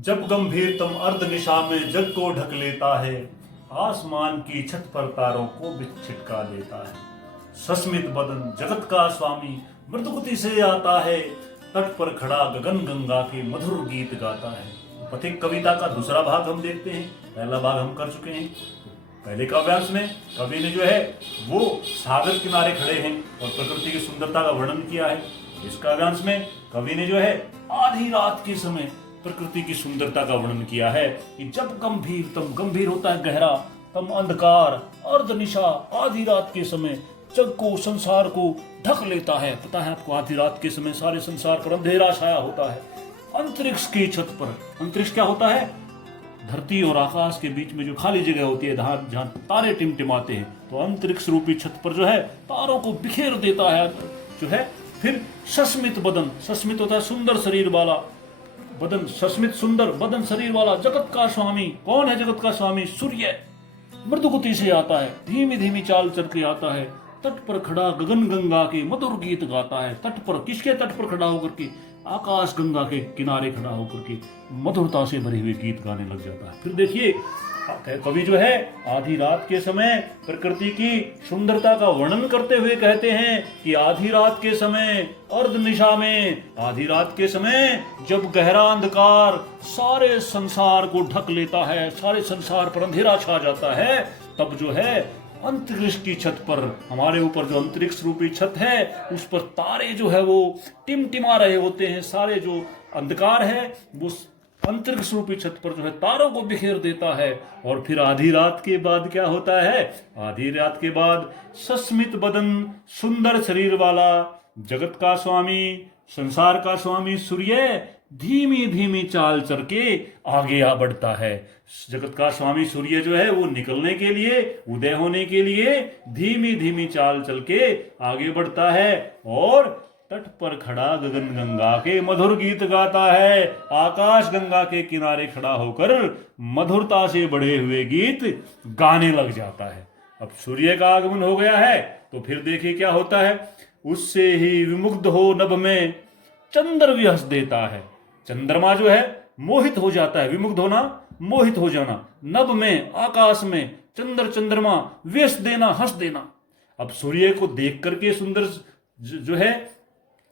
जब गंभीरतम अर्ध निशा में जग को ढक लेता है, आसमान की छत पर तारों को भी छिटका देता है। सस्मित बदन जगत का स्वामी मृदुगति से आता है, तट पर खड़ा गगन गंगा के मधुर गीत गाता है। पथिक कविता का दूसरा भाग हम देखते हैं। पहला भाग हम कर चुके हैं। पहले काव्यांश में कवि ने जो है वो सागर किनारे खड़े हैं और प्रकृति की सुंदरता का वर्णन किया है। इस काव्यांश में कवि ने जो है आधी रात के समय प्रकृति की सुंदरता का वर्णन किया है कि जब गंभीर होता है गहरा, तम अंधकार अर्धनिशा आधी रात के समय जग को संसार को ढक लेता है। पता है आपको, आधी रात के समय सारे संसार पर अंधेरा छाया होता है। अंतरिक्ष की छत पर, अंतरिक्ष क्या होता है? धरती और आकाश के बीच में जो खाली जगह होती है जहां तारे टिमटिमाते हैं, तो अंतरिक्ष रूपी छत पर जो है तारों को बिखेर देता है जो है। फिर सस्मित बदन, सस्मित होता है सुंदर शरीर वाला बदन, सस्मित सुंदर बदन शरीर वाला जगत का स्वामी। कौन है जगत का स्वामी? सूर्य मृदुगति से आता है, धीमी धीमी चाल चल के आता है, तट पर खड़ा गगन गंगा के मधुर गीत गाता है। तट पर, किसके तट पर खड़ा होकर के? आकाश गंगा के किनारे खड़ा होकर के मधुरता से भरे हुए गीत गाने लग जाता है। फिर देखिए कवि जो है आधी रात के समय प्रकृति की सुंदरता का वर्णन करते हुए कहते हैं कि आधी रात के समय अर्ध निशा में, आधी रात के समय जब गहरा अंधकार सारे संसार को ढक लेता है, सारे संसार पर अंधेरा छा जाता है, तब जो है अंतरिक्ष की छत पर, हमारे ऊपर जो अंतरिक्ष रूपी छत है उस पर तारे जो है वो टिमटिमा रहे होते हैं। सारे जो अंधकार है वो अंतरिक्ष रूपी छत पर जो है तारों को बिखेर देता है। और फिर आधी रात के बाद क्या होता है? आधी रात के बाद सस्मित बदन सुंदर शरीर वाला जगत का स्वामी, संसार का स्वामी सूर्य धीमी धीमी चाल चल के आगे आ बढ़ता है। जगत का स्वामी सूर्य जो है वो निकलने के लिए, उदय होने के लिए धीमी धीमी चाल चल के आगे बढ़ता है और तट पर खड़ा गगन गंगा के मधुर गीत गाता है। आकाश गंगा के किनारे खड़ा होकर मधुरता से बढ़े हुए गीत गाने लग जाता है। अब सूर्य का आगमन हो गया है तो फिर देखिए क्या होता है। उससे ही विमुग्ध हो नभ में चंद्र भी हंस देता है। चंद्रमा जो है मोहित हो जाता है। विमुग्ध होना, मोहित हो जाना। नभ में, आकाश में चंद्रमा व्यस देना, हंस देना। अब सूर्य को देख करके सुंदर जो है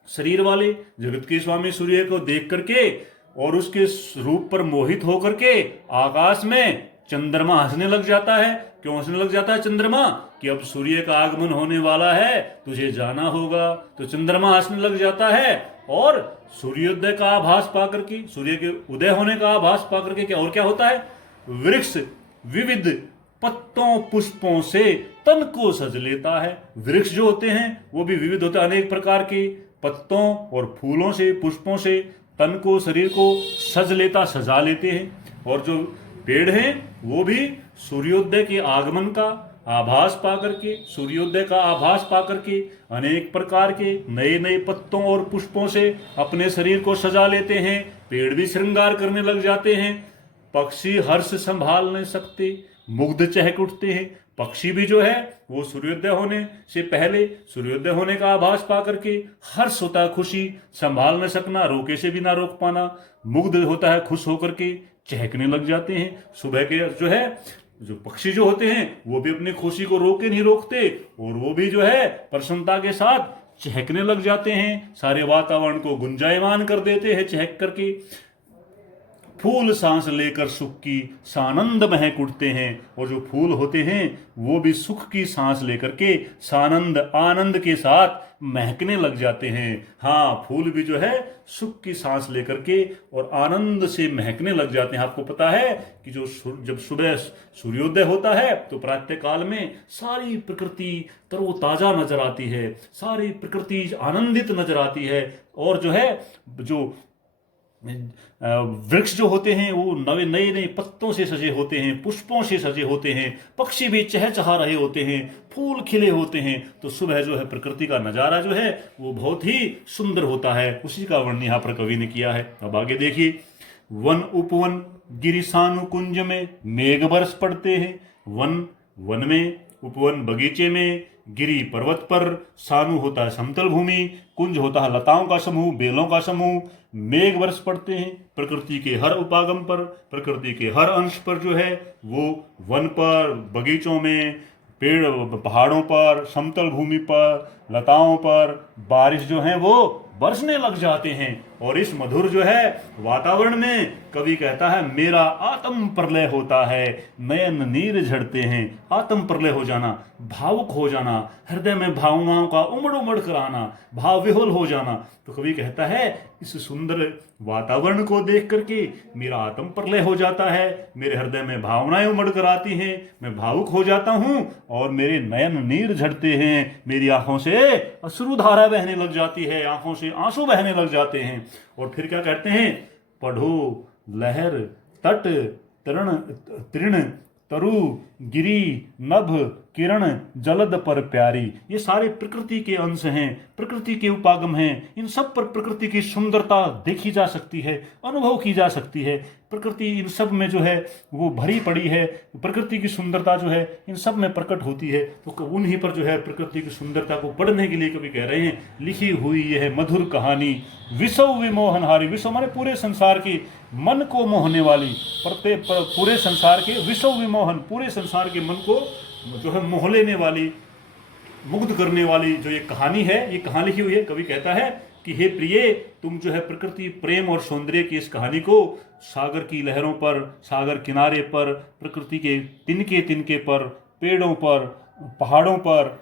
शरीर वाले जगत के स्वामी सूर्य को देख करके और उसके रूप पर मोहित होकर के आकाश में चंद्रमा हंसने लग जाता है। क्यों हंसने लग जाता है चंद्रमा? कि अब सूर्य का आगमन होने वाला है, तुझे जाना होगा। तो चंद्रमा हंसने लग जाता है और सूर्योदय का आभास पाकर के, सूर्य के उदय होने का आभास पाकर के क्या और क्या होता है? वृक्ष विविध पत्तों पुष्पों से तन को सज लेता है। वृक्ष जो होते हैं वो भी विविध होते हैं, अनेक प्रकार के पत्तों और फूलों से, पुष्पों से तन को, शरीर को सजा लेते हैं। और जो पेड़ हैं वो भी सूर्योदय के आगमन का आभास पाकर के, सूर्योदय का आभास पाकर के अनेक प्रकार के नए नए पत्तों और पुष्पों से अपने शरीर को सजा लेते हैं। पेड़ भी श्रृंगार करने लग जाते हैं। पक्षी हर्ष संभाल नहीं सकते, मुग्ध चहक उठते हैं। पक्षी भी जो है वो सूर्योदय होने से पहले, सूर्योदय होने का आभास पाकर के हर्ष होता है, खुशी संभाल न सकना, रोके से भी ना रोक पाना, मुग्ध होता है, खुश होकर के चहकने लग जाते हैं। सुबह के जो है जो पक्षी जो होते हैं वो भी अपनी खुशी को रोके नहीं रोकते और वो भी जो है प्रसन्नता के साथ चहकने लग जाते हैं। सारे वातावरण को गुंजायमान कर देते हैं चहक करके। फूल सांस लेकर सुख की सानंद महक उठते हैं और जो फूल होते हैं वो भी सुख की सांस लेकर के सानंद आनंद के साथ महकने लग जाते हैं। हाँ, फूल भी जो है सुख की सांस लेकर के और आनंद से महकने लग जाते हैं। आपको पता है कि जब सुबह सूर्योदय होता है तो प्रातः काल में सारी प्रकृति तरोताजा नजर आती है, सारी प्रकृति आनंदित नजर आती है और जो है जो वृक्ष जो होते हैं वो नए नए पत्तों से सजे होते हैं, पुष्पों से सजे होते हैं, पक्षी भी चहचहा रहे होते हैं, फूल खिले होते हैं। तो सुबह जो है प्रकृति का नजारा जो है वो बहुत ही सुंदर होता है। उसी का वर्णन यहाँ पर कवि ने किया है। अब आगे देखिए। वन उपवन गिरिसानु कुंज में मेघ बरस पड़ते हैं। वन, वन में उपवन बगीचे में, गिरी पर्वत पर, सानु होता है समतल भूमि, कुंज होता है लताओं का समूह, बेलों का समूह, मेघ बरस पड़ते हैं प्रकृति के हर उपागम पर, प्रकृति के हर अंश पर जो है वो वन पर, बगीचों में, पेड़ पहाड़ों पर, समतल भूमि पर, लताओं पर बारिश जो है वो बरसने लग जाते हैं। और इस मधुर जो है वातावरण में कवि कहता है मेरा आत्म प्रलय होता है, नयन नीर झड़ते हैं। आत्म प्रलय हो जाना, भावुक हो जाना, हृदय में भावनाओं का उमड़ उमड़ कर आना, भाव विह्वल हो जाना। तो कवि कहता है इस सुंदर वातावरण को देख करके मेरा आत्म प्रलय हो जाता है, मेरे हृदय में भावनाएं उमड़ कर आती हैं, मैं भावुक हो जाता हूं और मेरे नयन नीर झड़ते हैं, मेरी आंखों से अश्रुधारा बहने लग जाती है, आंखों से आंसू बहने लग जाते हैं। और फिर क्या कहते हैं, पढ़ो लहर तट तृण तृण तरु गिरी नभ किरण जलद पर प्यारी। ये सारे प्रकृति के अंश हैं, प्रकृति के उपागम हैं। इन सब पर प्रकृति की सुंदरता देखी जा सकती है, अनुभव की जा सकती है। प्रकृति इन सब में जो है वो भरी पड़ी है, प्रकृति की सुंदरता जो है इन सब में प्रकट होती है। तो उन्हीं पर जो है प्रकृति की सुंदरता को पढ़ने के लिए कभी कह रहे हैं लिखी हुई यह मधुर कहानी विश्व विमोहनहारी। विश्व माने पूरे संसार की, मन को मोहने वाली, पूरे संसार के विश्व विमोहन, पूरे संसार के मन को जो है मोह लेने वाली, मुग्ध करने वाली जो ये कहानी है, ये कहानी लिखी हुई है। कवि कहता है कि हे प्रिय, तुम जो है प्रकृति प्रेम और सौंदर्य की इस कहानी को सागर की लहरों पर, सागर किनारे पर, प्रकृति के तिनके तिनके पर, पेड़ों पर, पहाड़ों पर,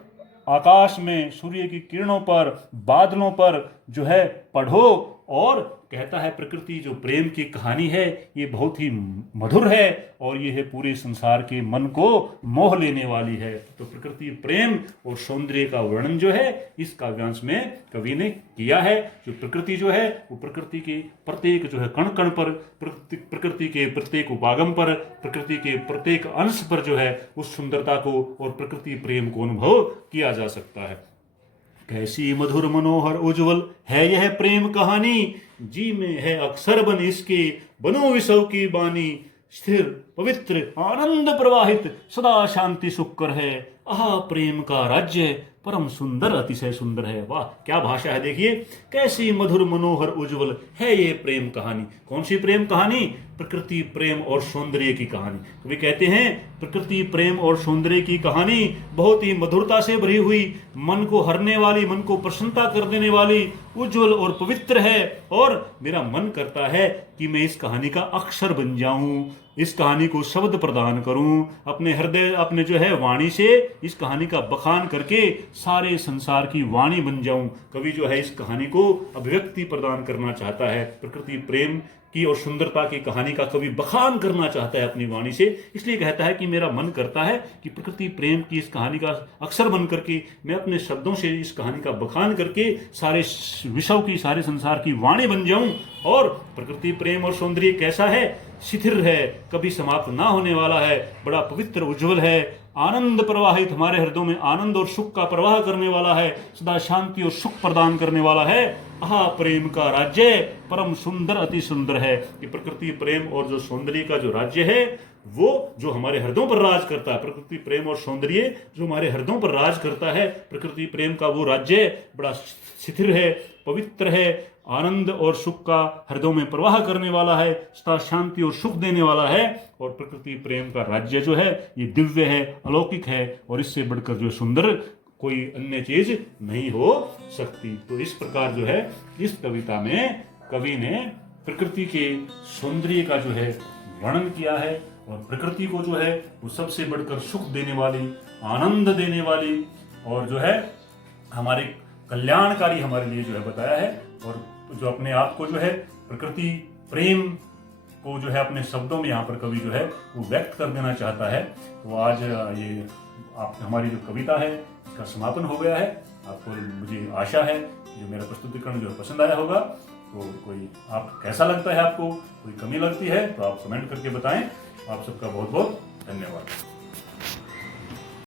आकाश में सूर्य की किरणों पर, बादलों पर जो है पढ़ो। और कहता है प्रकृति जो प्रेम की कहानी है ये बहुत ही मधुर है और ये है पूरे संसार के मन को मोह लेने वाली है। तो प्रकृति प्रेम और सौंदर्य का वर्णन जो है इस काव्यांश में कवि ने किया है। जो प्रकृति जो है वो प्रकृति के प्रत्येक जो है कण कण पर, प्रकृति के प्रत्येक उपागम पर, प्रकृति के प्रत्येक अंश पर जो है उस सुंदरता को और प्रकृति प्रेम को अनुभव किया जा सकता है। कैसी मधुर मनोहर उज्जवल है यह प्रेम कहानी, जी में है अक्षर बन इसके, बनो विसव की बानी, स्थिर पवित्र आनंद प्रवाहित सदा शांति सुख है। आह प्रेम का राज्य परम सुंदर, अतिशय सुंदर है। वाह क्या भाषा है, देखिए कैसी मधुर मनोहर उज्जवल है ये प्रेम कहानी। कौन सी प्रेम कहानी? प्रकृति प्रेम और सौंदर्य की कहानी। कभी कहते हैं प्रकृति प्रेम और सौंदर्य की कहानी बहुत ही मधुरता से भरी हुई, मन को हरने वाली, मन को प्रसन्नता कर देने वाली, उज्जवल और पवित्र है। और मेरा मन करता है कि मैं इस कहानी का अक्षर बन जाऊं, इस कहानी को शब्द प्रदान करूं, अपने हृदय, अपने जो है वाणी से इस कहानी का बखान करके सारे संसार की वाणी बन जाऊं। कवि जो है इस कहानी को अभिव्यक्ति प्रदान करना चाहता है, प्रकृति प्रेम की और सुंदरता की कहानी का कवि बखान करना चाहता है अपनी वाणी से। इसलिए कहता है कि मेरा मन करता है कि प्रकृति प्रेम की इस कहानी का अक्षर बन करके मैं अपने शब्दों से इस कहानी का बखान करके सारे विश्व की, सारे संसार की वाणी बन जाऊं। और प्रकृति प्रेम और सौंदर्य कैसा है? शिथिर है, कभी समाप्त ना होने वाला है, बड़ा पवित्र उज्जवल है, आनंद प्रवाहित, हमारे हृदयों में आनंद और सुख का प्रवाह करने वाला है, सदा शांति और सुख प्रदान करने वाला है। आहा प्रेम का राज्य परम सुंदर, अति सुंदर है। ये प्रकृति प्रेम और जो सौंदर्य का जो राज्य है वो जो हमारे हृदयों पर राज करता है, प्रकृति प्रेम और सौंदर्य जो हमारे हृदयों पर राज करता है, प्रकृति प्रेम का वो राज्य बड़ा शिथिर है, पवित्र है, आनंद और सुख का हृदयों में प्रवाह करने वाला है, सदा शांति और सुख देने वाला है। और प्रकृति प्रेम का राज्य जो है ये दिव्य है, अलौकिक है और इससे बढ़कर जो सुंदर कोई अन्य चीज नहीं हो सकती। तो इस प्रकार जो है इस कविता में कवि ने प्रकृति के सौंदर्य का जो है वर्णन किया है और प्रकृति को जो है वो सबसे बढ़कर सुख देने वाली, आनंद देने वाली और जो है हमारे कल्याणकारी हमारे लिए जो है बताया है। और जो अपने आप को जो है प्रकृति प्रेम को जो है अपने शब्दों में यहाँ पर कवि जो है वो व्यक्त कर देना चाहता है। तो आज ये आप हमारी जो कविता है इसका समापन हो गया है। आपको मुझे आशा है जो मेरा प्रस्तुतिकरण जो पसंद आया होगा। तो कोई आप कैसा लगता है, आपको कोई कमी लगती है तो आप कमेंट करके बताएं। आप सबका बहुत बहुत धन्यवाद।